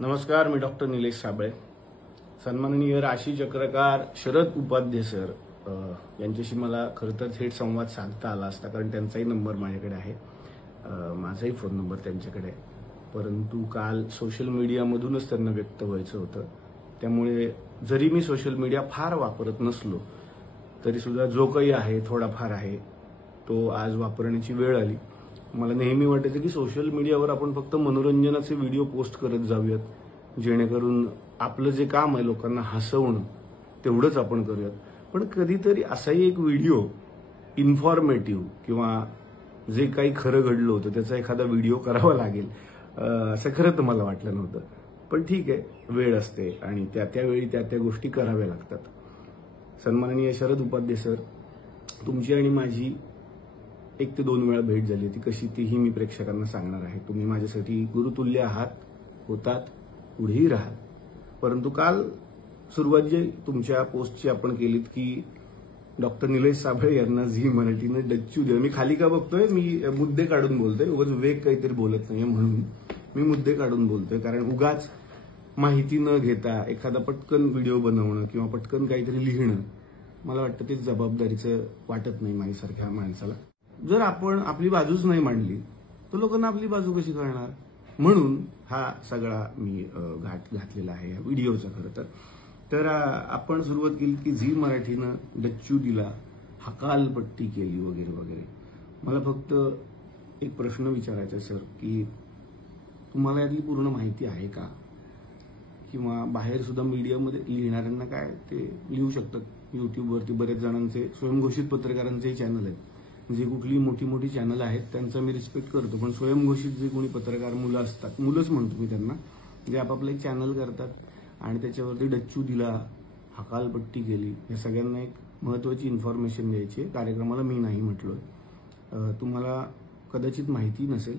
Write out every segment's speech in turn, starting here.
नमस्कार, मी डॉक्टर निलेश साबळे. सन्माननीय राशी चक्रकार शरद उपाध्ये सर यांच्याशी मला खरं तर थेट संवाद साधता आला असता, कारण त्यांचाही नंबर माझ्याकडे आहे, माझाही फोन नंबर त्यांच्याकडे आहे. परंतु काल सोशल मीडियामधूनच त्यांना व्यक्त व्हायचं होतं. त्यामुळे जरी मी सोशल मीडिया फार वापरत नसलो तरी सुद्धा जो काही आहे थोडाफार आहे तो आज वापरण्याची वेळ आली. मला नेहमी वाटायचं की सोशल मीडियावर आपण फक्त मनोरंजनाचे व्हिडिओ पोस्ट करत जाऊयात, जेणेकरून आपलं जे काम आहे लोकांना हसवणं तेवढंच आपण करूयात. पण कधीतरी असाही एक व्हिडिओ इन्फॉर्मेटिव्ह किंवा जे काही खरं घडलं होतं त्याचा एखादा व्हिडिओ करावा लागेल असं खरं तर मला वाटलं नव्हतं. पण ठीक आहे, वेळ असते आणि त्यावेळी त्या गोष्टी कराव्या लागतात. सन्माननीय शरद उपाध्ये सर, तुमची आणि माझी 1 ते 2 वेळा भेट झाली होती. कशी तीही मी प्रेक्षकांना सांगणार आहे. तुम्ही माझ्यासाठी गुरुतुल्य आहात, होतात, पुढेही राहाल. परंतु काल सुरुवात जी तुमच्या पोस्टची आपण केलीत की डॉक्टर निलेश साबळे यांना झी मराठीनं डच्चू दिलं. मी खाली का बघतोय, मी मुद्दे काढून बोलतोय, उगाच वेग काहीतरी बोलत नाहीये म्हणून मी मुद्दे काढून बोलतोय. कारण उगाच माहिती न घेता एखादा पटकन व्हिडिओ बनवणं किंवा पटकन काहीतरी लिहिणं मला वाटतं ते जबाबदारीचं वाटत नाही माझ्यासारख्या माणसाला. जर आपण आपली बाजूच नाही मांडली तर लोकांना आपली बाजू कशी कळणार, म्हणून हा सगळा मी घाट घातलेला आहे या व्हिडिओचा. खरं तर आपण सुरुवात केली की झी मराठीनं डच्चू दिला, हकालपट्टी केली वगैरे वगैरे. मला फक्त एक प्रश्न विचारायचा सर, की तुम्हाला यातली पूर्ण माहिती आहे का? किंवा बाहेर सुद्धा मीडियामध्ये लिहिणाऱ्यांना काय ते लिहू शकतात. युट्यूबवरती बरेच जणांचे स्वयंघोषित पत्रकारांचेही चॅनल आहेत. जे कुठली मोठी मोठी चॅनल आहेत त्यांचा मी रिस्पेक्ट करतो, पण स्वयंघोषित जे कोणी पत्रकार मुलं असतात, मुलंच म्हणतो मी त्यांना, जे आपापलं एक चॅनल करतात आणि त्याच्यावरती डच्चू दिला, हकालपट्टी केली, या सगळ्यांना एक महत्वाची इन्फॉर्मेशन द्यायची आहे. कार्यक्रमाला मी नाही म्हटलोय. तुम्हाला कदाचित माहिती नसेल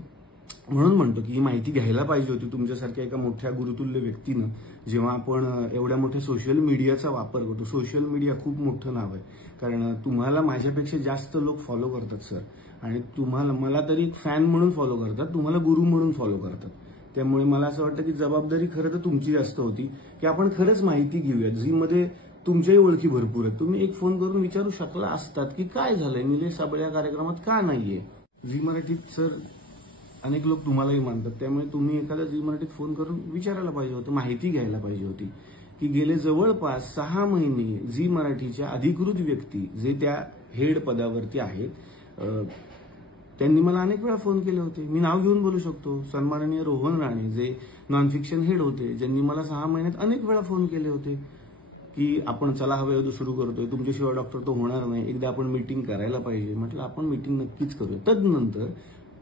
म्हणून म्हणतो की ही माहिती घ्यायला पाहिजे होती तुमच्यासारख्या एका मोठ्या गुरुतुल्य व्यक्तीनं. जेव्हा आपण एवढ्या मोठ्या सोशल मीडियाचा वापर करतो, सोशल मीडिया खूप मोठं नाव आहे, कारण तुम्हाला माझ्यापेक्षा जास्त लोक फॉलो करतात सर, आणि तुम्हाला मला तरी एक फॅन म्हणून फॉलो करतात, तुम्हाला गुरु म्हणून फॉलो करतात. त्यामुळे मला असं वाटतं की जबाबदारी खरं तर तुमची जास्त होती की आपण खरंच माहिती घेऊयात. झीमध्ये तुमच्याही ओळखी भरपूर आहेत. तुम्ही एक फोन करून विचारू शकला असतात की काय झालंय, निलेश साबळे या कार्यक्रमात का नाहीये. झी मराठीत सर अनेक लोक तुम्हालाही मानतात, त्यामुळे तुम्ही एखाद्या झी मराठीत फोन करून विचारायला पाहिजे होतं, माहिती घ्यायला पाहिजे होती की गेले जवळपास 6 महिने झी मराठीच्या अधिकृत व्यक्ती जे त्या हेड पदावरती आहेत त्यांनी मला अनेक वेळा फोन केले होते. मी नाव घेऊन बोलू शकतो. सन्माननीय रोहन राणे जे नॉन फिक्शन हेड होते, ज्यांनी मला 6 महिन्यात अनेक वेळा फोन केले होते की आपण चला हवं सुरू करतोय, तुमच्याशिवाय डॉक्टर तो होणार नाही, एकदा आपण मीटिंग करायला पाहिजे. म्हटलं आपण मीटिंग नक्कीच करूया. तदनंतर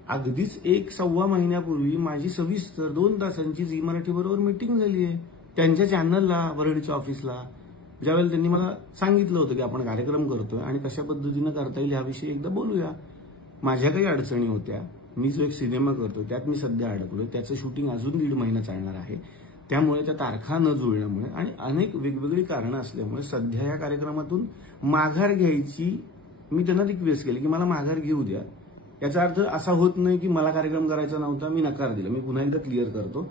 अगदीच 1-1.25 महिन्यापूर्वी माझी सविस्तर 2 तासांची झी मराठी बरोबर मीटिंग झाली आहे त्यांच्या चॅनलला, वरळीच्या ऑफिसला. ज्यावेळेला त्यांनी मला सांगितलं होतं की आपण कार्यक्रम करतोय आणि कशा पद्धतीनं करता येईल याविषयी एकदा बोलूया. माझ्या काही अडचणी होत्या. मी जो एक सिनेमा करतोय त्यात मी सध्या अडकलोय, त्याचं शूटिंग अजून 1.5 महिना चालणार आहे. त्यामुळे त्या तारखा न जुळल्यामुळे आणि अनेक वेगवेगळी कारणं असल्यामुळे सध्या या कार्यक्रमातून माघार घ्यायची मी त्यांना रिक्वेस्ट केली की मला माघार घेऊ द्या. याचा अर्थ असा होत नाही की मला कार्यक्रम करायचा नव्हता, मी नकार दिला. मी पुन्हा एकदा क्लिअर करतो,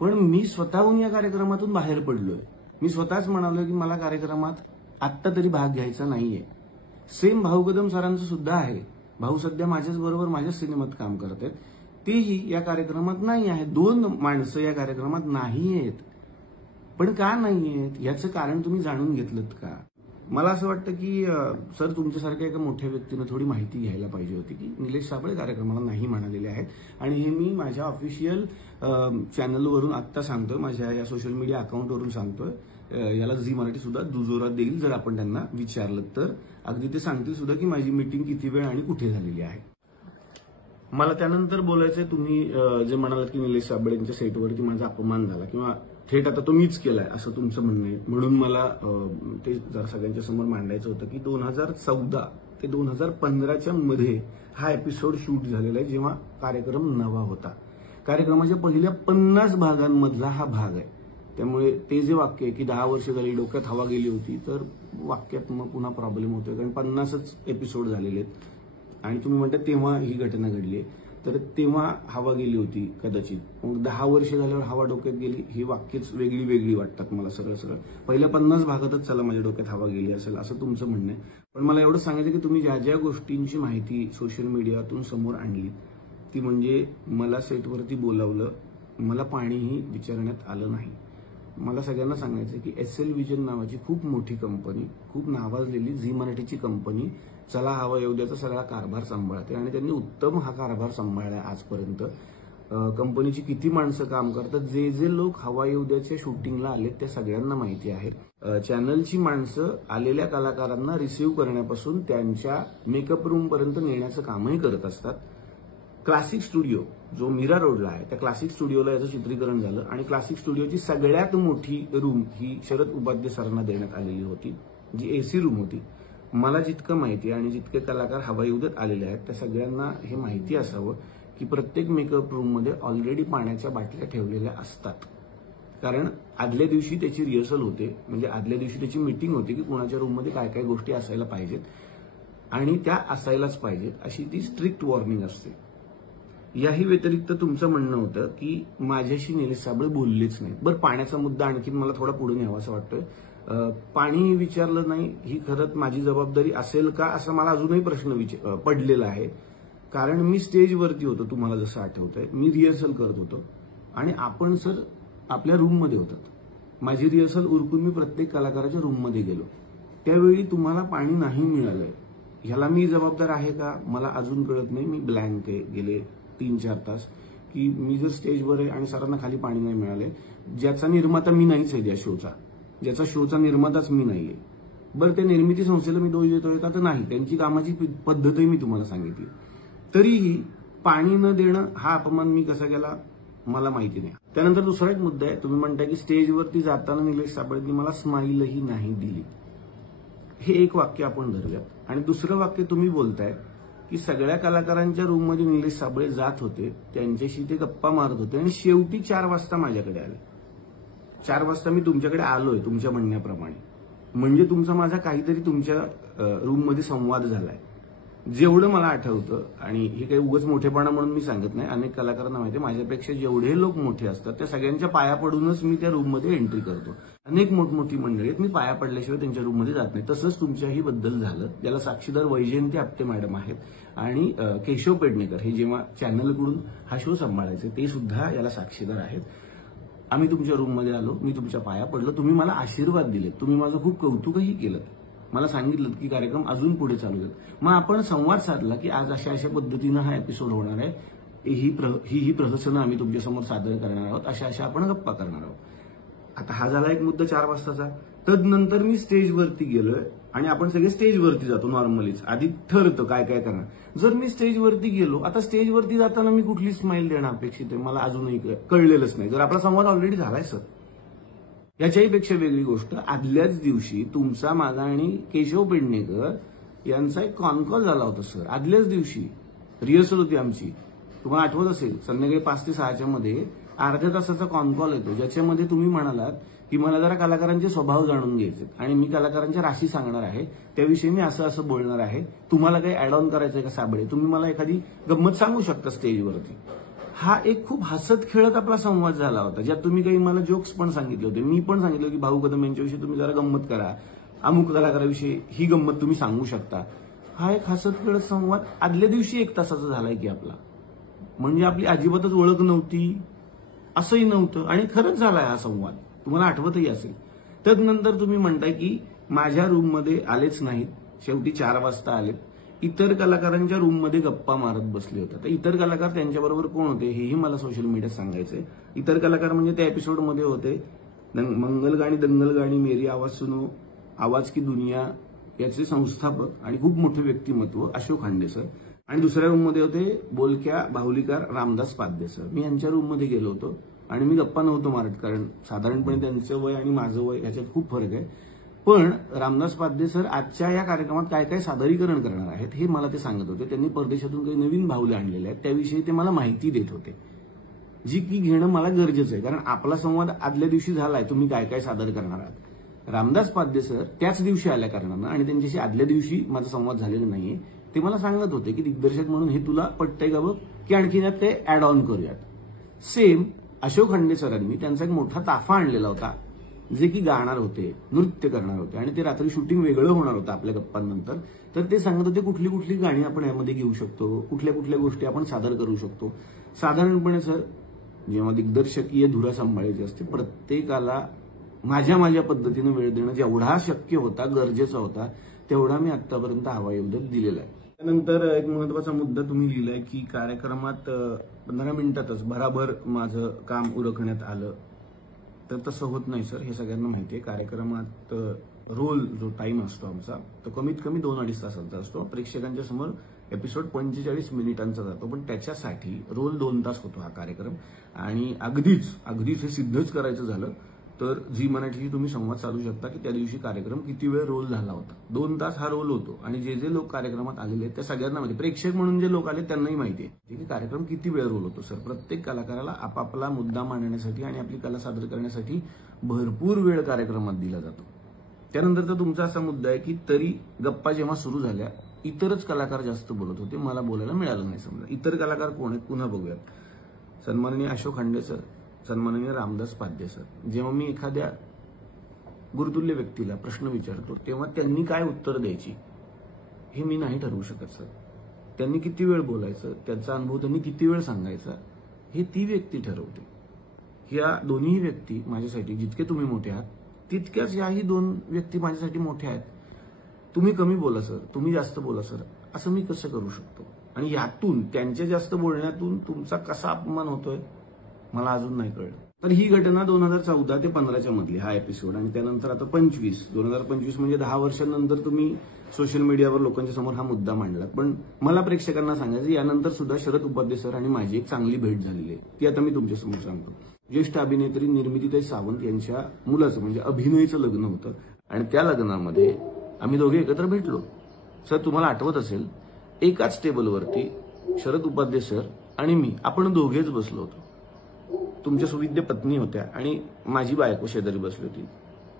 पण मी स्वतःहून या कार्यक्रमातून बाहेर पडलोय. मी स्वतःच म्हणालोय की मला कार्यक्रमात आत्ता तरी भाग घ्यायचा नाहीये. सेम भाऊ कदम सरांचं सुद्धा आहे. भाऊ सध्या माझ्याच बरोबर माझ्या सिनेमात काम करत आहेत, तेही या कार्यक्रमात नाही आहेत. 2 माणसं या कार्यक्रमात नाही आहेत. पण का नाही आहेत याचं कारण तुम्ही जाणून घेतलं का? मला असं वाटतं की सर तुमच्यासारख्या एका मोठ्या व्यक्तीनं थोडी माहिती घ्यायला पाहिजे होती की निलेश साबळे कार्यक्रमाला नाही म्हणालेले आहेत. आणि हे मी माझ्या ऑफिशियल चॅनलवरून आत्ता सांगतोय, माझ्या या सोशल मीडिया अकाउंटवरून सांगतोय. याला झी मराठी सुद्धा दुजोरा देईल जर आपण त्यांना विचारलं तर. अगदी ते सांगतील सुद्धा की माझी मीटिंग किती वेळ आणि कुठे झालेली आहे. मला त्यानंतर बोलायचंय, तुम्ही जे म्हणालात की निलेश साबळे यांच्या सेटवरती माझा अपमान झाला किंवा थेट आता तो मीच केलाय असं तुमचं म्हणणं आहे, म्हणून मला ते जरा सगळ्यांच्या समोर मांडायचं होतं की 2014 ते 2015च्या मध्ये हा एपिसोड शूट झालेला आहे, जेव्हा कार्यक्रम नवा होता. कार्यक्रमाच्या पहिल्या 50 भागांमधला हा भाग आहे. त्यामुळे ते जे वाक्य आहे की 10 वर्ष झाली डोक्यात हवा गेली होती, तर वाक्यात मग पुन्हा प्रॉब्लेम होतोय, कारण 50च एपिसोड झालेले आहेत आणि तुम्ही म्हणता तेव्हा ही घटना घडली. तर तेव्हा हवा गेली होती कदाचित. मग 10 वर्ष झाल्यावर हवा डोक्यात गेली, ही वाक्यच वेगळी वेगळी वाटतात मला. सगळं पहिल्या 50 भागातच चला माझ्या डोक्यात हवा गेली असेल असं तुमचं म्हणणं आहे. पण मला एवढं सांगायचं की तुम्ही ज्या ज्या गोष्टींची माहिती सोशल मीडियातून समोर आणली ती म्हणजे मला सेटवरती बोलावलं, मला पाणीही विचारण्यात आलं नाही. मला सगळ्यांना सांगायचं की SL विजन नावाची खूप मोठी कंपनी, खूप नावाजलेली झी मराठीची कंपनी चला हवा येऊ द्याचा सगळा कारभार सांभाळते आणि त्यांनी उत्तम हा कारभार सांभाळलाय आजपर्यंत. कंपनीची किती माणसं काम करतात, जे जे लोक हवा येऊ द्याच्या शूटिंगला आले त्या सगळ्यांना माहिती आहे. चॅनलची माणसं आलेल्या कलाकारांना रिसीव्ह करण्यापासून त्यांच्या मेकअप रूम पर्यंत नेण्याचं कामही करत असतात. क्लासिक स्टुडिओ जो मीरा रोडला आहे त्या क्लासिक स्टुडिओला याचं चित्रीकरण झालं आणि क्लासिक स्टुडिओची सगळ्यात मोठी रूम ही शरद उपाध्ये सरांना देण्यात आलेली होती, जी AC रूम होती. मला जितकं माहिती आणि जितके कलाकार हवा येऊ देत आलेले आहेत त्या सगळ्यांना हे माहिती असावं की प्रत्येक मेकअप रूममध्ये ऑलरेडी पाण्याच्या बाटल्या ठेवलेल्या असतात. कारण आदल्या दिवशी त्याची रिहर्सल होते, म्हणजे आदल्या दिवशी त्याची मीटिंग होते की कोणाच्या रूममध्ये काय काय गोष्टी असायला पाहिजेत आणि त्या असायलाच पाहिजेत अशी ती स्ट्रिक्ट वॉर्निंग असते. याही व्यतिरिक्त तुमचं म्हणणं होतं की माझ्याशी निलेश साबळे बोललेच नाही. बरं, पाण्याचा मुद्दा आणखीन मला थोडा पुढे न्यावा असं वाटतोय. पाणी विचारलं नाही ही खरंच माझी जबाबदारी असेल का असं मला अजूनही प्रश्न पडलेला आहे. कारण मी स्टेजवरती होतो, तुम्हाला जसं आठवतंय, मी रिहर्सल करत होतो आणि आपण सर आपल्या रूममध्ये होतात. माझी रिहर्सल उरकून मी प्रत्येक कलाकाराच्या रूममध्ये गेलो, त्यावेळी तुम्हाला पाणी नाही मिळालंय. ह्याला मी जबाबदार आहे का मला अजून कळत नाही. मी ब्लँक आहे गेले 3-4 तास की मी जर स्टेजवर आहे आणि सरांना खाली पाणी नाही मिळालंय, ज्याचा निर्माता मी नाहीच आहे, त्या शोचा ज्याचा शोचा निर्माताच मी नाहीये. बरं, त्या निर्मिती संस्थेला मी दोष देतोय का तर नाही, त्यांची कामाची पद्धतही मी तुम्हाला सांगितली. तरीही पाणी न देणं हा अपमान मी कसा केला मला माहिती नाही. त्यानंतर दुसरा एक मुद्दा आहे, तुम्ही म्हणताय की स्टेजवरती जाताना निलेश साबळेंनी मला स्माईलही नाही दिली. हे एक वाक्य आपण धरूयात. आणि दुसरं वाक्य तुम्ही बोलताय की सगळ्या कलाकारांच्या रूममध्ये निलेश साबळे जात होते, त्यांच्याशी ते गप्पा मारत होते आणि शेवटी 4 वाजता माझ्याकडे आले. 4 वाजता मी तुमच्याकडे आलोय तुमच्या म्हणण्याप्रमाणे, म्हणजे तुमचा माझा काहीतरी तुमच्या रूममध्ये संवाद झालाय. जेवढं मला आठवतं, आणि हे काही उगाच मोठेपणा म्हणून मी सांगत नाही, अनेक कलाकारांना माहिती आहे माझ्यापेक्षा जेवढे लोक मोठे असतात त्या सगळ्यांच्या पाया पडूनच मी त्या रूममध्ये एंट्री करतो. अनेक मोठमोठी मंडळी आहेत, मी पाया पडल्याशिवाय त्यांच्या रूममध्ये जात नाही. तसंच तुमच्याही बद्दल झालं. याला साक्षीदार वैजयंती आपटे मॅडम आहेत आणि केशव पेडणेकर, हे जेव्हा चॅनलकडून हा शो सांभाळायचे ते सुद्धा याला साक्षीदार आहेत. आम्ही तुमच्या रूममध्ये आलो, मी तुमच्या पाया पडलो, तुम्ही मला आशीर्वाद दिले, तुम्ही माझं खूप कौतुकही केलं, मला सांगितलं की कार्यक्रम अजून पुढे चालू आहेत. मग आपण संवाद साधला की आज अशा अशा पद्धतीनं हा एपिसोड होणार आहे, ही प्रहसनं आम्ही तुमच्यासमोर सादर करणार आहोत, अशा आपण गप्पा करणार आहोत. आता हा झाला एक मुद्दा 4 वाजताचा. तदनंतर मी स्टेजवरती गेलोय आणि आपण सगळे स्टेजवरती जातो नॉर्मलीच, आधी ठरतं काय काय करणार. जर मी स्टेजवरती गेलो, आता स्टेजवरती जाताना मी कुठली स्माईल देणं अपेक्षित आहे मला अजूनही कळलेलंच नाही, जर आपला संवाद ऑलरेडी झालाय सर. याच्याही पेक्षा वेगळी गोष्ट, आदल्याच दिवशी तुमचा, माझा आणि केशव पेडणेकर यांचा एक कॉल झाला होता सर. आदल्याच दिवशी रिहर्सल होती आमची, तुम्हाला आठवत असेल, संध्याकाळी 5 ते 6च्या मध्ये अर्ध्या तासाचा कॉल येतो, ज्याच्यामध्ये तुम्ही म्हणालात की मला जरा कलाकारांचे स्वभाव जाणून घ्यायचे आणि मी कलाकारांच्या राशी सांगणार आहे, त्याविषयी मी असं बोलणार आहे, तुम्हाला काही ऍड ऑन करायचंय का साबळे, तुम्ही मला एखादी गंमत सांगू शकता स्टेजवरती. हा एक खूप हसत खेळत आपला संवाद झाला होता, ज्यात तुम्ही काही मला जोक्स पण सांगितले होते. मी पण सांगितलं की भाऊ कदम यांच्याविषयी तुम्ही जरा गंमत करा, अमुक कलाकाराविषयी ही गंमत तुम्ही सांगू शकता. हा एक हसत खेळत संवाद आदल्या दिवशी 1 तासाचा झालाय की आपला, म्हणजे आपली अजिबातच ओळख नव्हती असंही नव्हतं आणि खरंच झालाय हा संवाद, तुम्हाला आठवतही असेल. तदनंतर तुम्ही म्हणताय की माझ्या रूममध्ये आलेच नाहीत, शेवटी 4 वाजता आलेत, इतर कलाकारांच्या रूममध्ये गप्पा मारत बसले होते. तर इतर कलाकार त्यांच्याबरोबर कोण होते हेही मला सोशल मीडियात सांगायचंय. इतर कलाकार म्हणजे त्या एपिसोडमध्ये होते मंगल गाणी दंगल गाणी, मेरी आवाज सुनो, आवाज की दुनिया याचे संस्थापक आणि खूप मोठे व्यक्तिमत्व अशोक खांडे सर, आणि दुसऱ्या रूममध्ये होते बोलक्या बाहुलीकार रामदास पाध्ये सर. मी यांच्या रूममध्ये गेलो होतो आणि मी गप्पा नव्हतो मारत, कारण साधारणपणे त्यांचं वय आणि माझं वय याच्यात खूप फरक आहे. पण रामदास पाध्ये सर आजच्या या कार्यक्रमात काय काय सादरीकरण करणार आहेत हे मला ते सांगत होते. त्यांनी परदेशातून काही नवीन बाहुले आणलेले आहेत, त्याविषयी ते मला माहिती देत होते, जी की घेणं मला गरजेचं आहे, कारण आपला संवाद आदल्या दिवशी झालाय, तुम्ही काय काय सादर करणार आहात. रामदास पाध्ये सर त्याच दिवशी आल्या कारणानं आणि त्यांच्याशी आदल्या दिवशी माझा संवाद झालेला नाहीये, ते मला सांगत होते की दिग्दर्शक म्हणून हे तुला पटतंय का बघ, की आणखीन यात ते ऍड ऑन करूयात. सेम अशोक खंडे सरांनी त्यांचा एक मोठा ताफा आणलेला होता, जे की गाणार होते, नृत्य करणार होते आणि ते रात्री शूटिंग वेगळं होणार होतं आपल्या गप्पांनंतर. तर ते सांगत होते कुठली कुठली गाणी आपण यामध्ये घेऊ शकतो, कुठल्या कुठल्या गोष्टी आपण सादर करू शकतो. साधारणपणे सर, जेव्हा दिग्दर्शकीय धुरा सांभाळायची असते, प्रत्येकाला माझ्या पद्धतीने वेळ देणं जेवढा शक्य होता, गरजेचा होता, तेवढा मी आतापर्यंत हवाईउद्योग दिलेला आहे. त्यानंतर एक महत्वाचा मुद्दा तुम्ही लिहिलाय की कार्यक्रमात 15 मिनिटातच भराभर माझं काम उरकण्यात आलं. तर तसं होत नाही सर, हे सगळ्यांना माहिती आहे. कार्यक्रमात रोल जो टाइम असतो आमचा, तो कमीत कमी 2-2.5 तासांचा असतो. प्रेक्षकांच्या समोर एपिसोड 45 मिनिटांचा जातो, पण त्याच्यासाठी रोल 2 तास होतो हा कार्यक्रम. आणि अगदीच हे सिद्धच करायचं झालं तर झी मराठीशी तुम्ही संवाद साधू शकता की त्या दिवशी कार्यक्रम किती वेळ रोल झाला होता. 2 तास हा रोल होतो. आणि जे लोक कार्यक्रमात आलेले आहेत त्या सगळ्यांना माहिती, प्रेक्षक म्हणून जे लोक आले त्यांनाही माहिती आहे की कार्यक्रम किती वेळ रोल होतो. सर, प्रत्येक कलाकाराला आपापला मुद्दा मांडण्यासाठी आणि आपली कला सादर करण्यासाठी भरपूर वेळ कार्यक्रमात दिला जातो. त्यानंतरचा तुमचा असा मुद्दा आहे की तरी गप्पा जेव्हा सुरू झाल्या इतरच कलाकार जास्त बोलत होते, मला बोलायला मिळालं नाही. समजा इतर कलाकार कोण आहेत पुन्हा बघूयात. सन्माननीय अशोक खंडे सर, सन्माननीय रामदास पाध्ये सर. जेव्हा मी एखाद्या गुरुतुल्य व्यक्तीला प्रश्न विचारतो तेव्हा त्यांनी काय उत्तर द्यायची हे मी नाही ठरवू शकत सर. त्यांनी किती वेळ बोलायचं, त्याचा अनुभव त्यांनी किती वेळ सांगायचा, हे ती व्यक्ती ठरवते. ह्या दोन्ही व्यक्ती माझ्यासाठी जितके तुम्ही मोठे आहात तितक्याच याही 2 व्यक्ती माझ्यासाठी मोठ्या आहेत. तुम्ही कमी बोला सर, तुम्ही जास्त बोला सर, असं मी कसं करू शकतो? आणि यातून त्यांच्या जास्त बोलण्यातून तुमचा कसा अपमान होतोय मला अजून नाही कळलं. तर ही घटना 2014 ते 15च्या मधली हा एपिसोड. आणि त्यानंतर आता 2025 म्हणजे 10 वर्षांनंतर तुम्ही सोशल मीडियावर लोकांच्या समोर हा मुद्दा मांडलात. पण मला प्रेक्षकांना सांगायचं, यानंतर सुद्धा शरद उपाध्ये सर आणि माझी एक चांगली भेट झालेली आहे, ती आता मी तुमच्यासमोर सांगतो. ज्येष्ठ अभिनेत्री निर्मितीताई सावंत यांच्या मुलाचं म्हणजे अभिनयचं लग्न होतं आणि त्या लग्नामध्ये आम्ही दोघे एकत्र भेटलो. सर, तुम्हाला आठवत असेल, एकाच टेबलवरती शरद उपाध्ये सर आणि मी, आपण दोघेच बसलो होतो. तुमच्या सुविद्य पत्नी होत्या आणि माझी बायको शेजारी बसली होती.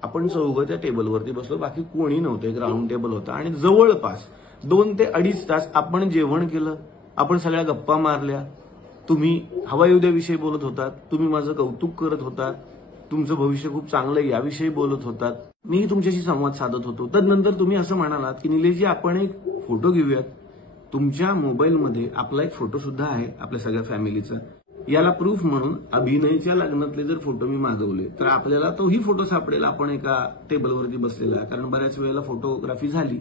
आपण चौघं त्या टेबलवरती बसलो, बाकी कोणी नव्हतं. एक राऊंड टेबल होता आणि जवळपास 2 ते 2.5 तास आपण जेवण केलं, आपण सगळ्या गप्पा मारल्या. तुम्ही हवाईउद्याविषयी बोलत होतात, तुम्ही माझं कौतुक करत होतात, तुमचं भविष्य खूप चांगलं आहे याविषयी बोलत होतात, मीही तुमच्याशी संवाद साधत होतो. तदनंतर तुम्ही असं म्हणालात की निलेशजी, आपण एक फोटो घेऊयात. तुमच्या मोबाईलमध्ये आपला एक फोटो सुद्धा आहे आपल्या सगळ्या फॅमिलीचा. याला प्रूफ म्हणून अभिनयच्या लग्नातले जर फोटो मी मागवले तर आपल्याला तोही फोटो सापडेल आपण एका टेबलवरती बसलेला, कारण बऱ्याच वेळेला फोटोग्राफी झाली.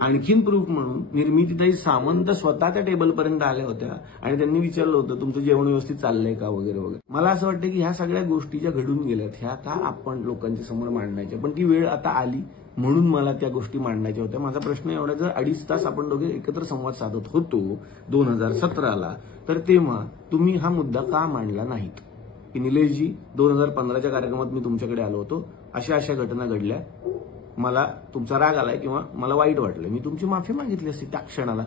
आणखीन प्रूफ म्हणून निर्मितीताई सावंत स्वतः त्या टेबलपर्यंत आल्या होत्या आणि त्यांनी विचारलं होतं तुमचं जेवण व्यवस्थित चाललंय का वगैरे वगैरे. मला असं वाटतं की ह्या सगळ्या गोष्टी ज्या घडून गेल्यात ह्या आता आपण लोकांच्या समोर मांडण्याच्या, पण ती वेळ आता आली म्हणून मला त्या गोष्टी मांडायच्या होत्या. माझा प्रश्न एवढा, जर 2.5 तास आपण दोघे एकत्र संवाद साधत होतो 2017ला, तर तेव्हा तुम्ही हा मुद्दा का मांडला नाहीत की निलेशजी 2015च्या कार्यक्रमात मी तुमच्याकडे आलो होतो, अशा घटना घडल्या, मला तुमचा राग आलाय किंवा मला वाईट वाटलं, मी तुमची माफी मागितली असती त्या क्षणाला.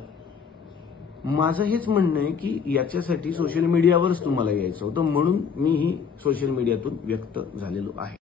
माझं हेच म्हणणं आहे की याच्यासाठी सोशल मीडियावरच तुम्हाला यायचं होतं, म्हणून मी ही सोशल मीडियातून व्यक्त झालेलो आहे.